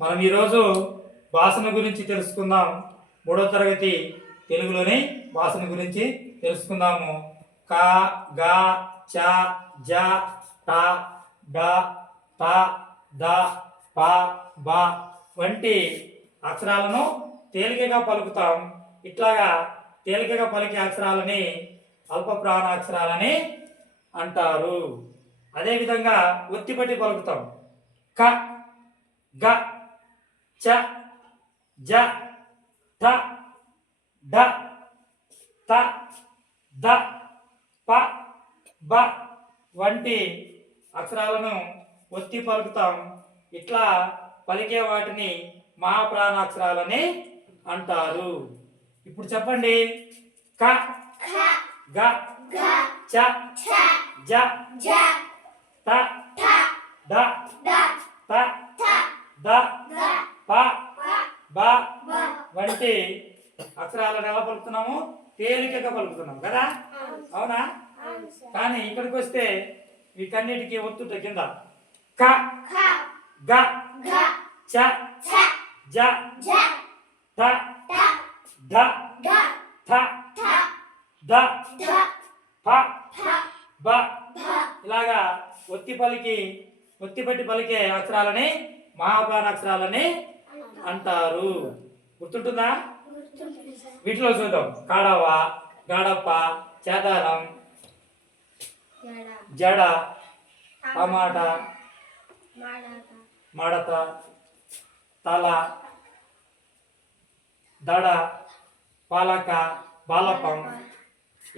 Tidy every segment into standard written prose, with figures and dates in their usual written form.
మనం ఈరోజు భాషను గురించి తెలుసుకుందాం. 3వ తరగతి తెలుగులోని భాషను గురించి తెలుసుకుందాము. క, గ, చ, జ, ట, డ, త, ద, ప, బ వంటి అక్షరాలను తేలికగా పలుకుతాం. ఇట్లాగా తేలికగా పలికే అక్షరాలని అల్ప ప్రాణాక్షరాలని అంటారు. అదేవిధంగా ఒత్తిపట్టి పలుకుతాం. క, గ, చ, జ, ట, డ, త, ద, ప, బ వంటి అక్షరాలను ఒత్తి పలుకుతాం. ఇట్లా పలికే వాటిని మహాప్రాణాక్షరాలని అంటారు. ఇప్పుడు చెప్పండి. క, గ, చ, జ, ట, డ, త, ద, ప, బ వంటి అక్షరాలను ఎలా పలుకుతున్నాము? తేలికగా పలుకుతున్నాం కదా, అవునా? కానీ ఇక్కడికి వస్తే వీటన్నిటికీ ఒత్తుట కింద క, గ, చ, జ, ట, డ, థ, ద, ప, బ ఇలాగా ఒత్తిపట్టి పలికే అక్షరాలని మహాప్రాణాక్షరాలని అంటారు. గుర్తుంటుందా? వీటిలో చూద్దాం. కాడవ, గాడప్ప, చేదారం, జడ, టమాట, మడత, తల, దడ, పాలక, బాలపం.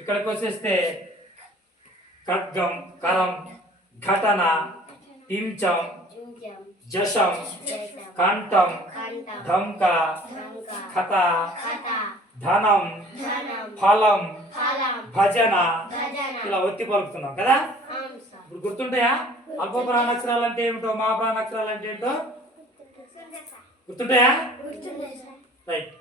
ఇక్కడికి వచ్చేస్తే ఖడ్గం, కరం, ఘటన, పించం, జశం, కంఠం, ధంక, కథ, ధనం, ఫలం, భజన ఇలా ఒత్తి పలుకుతున్నాం కదా. ఇప్పుడు గుర్తుంటాయా? అల్ప ప్రాణాక్షరాలు అంటే ఏమిటో, మహాప్రాణాక్షరాలు అంటే ఏంటో గుర్తుంటాయా? రైట్.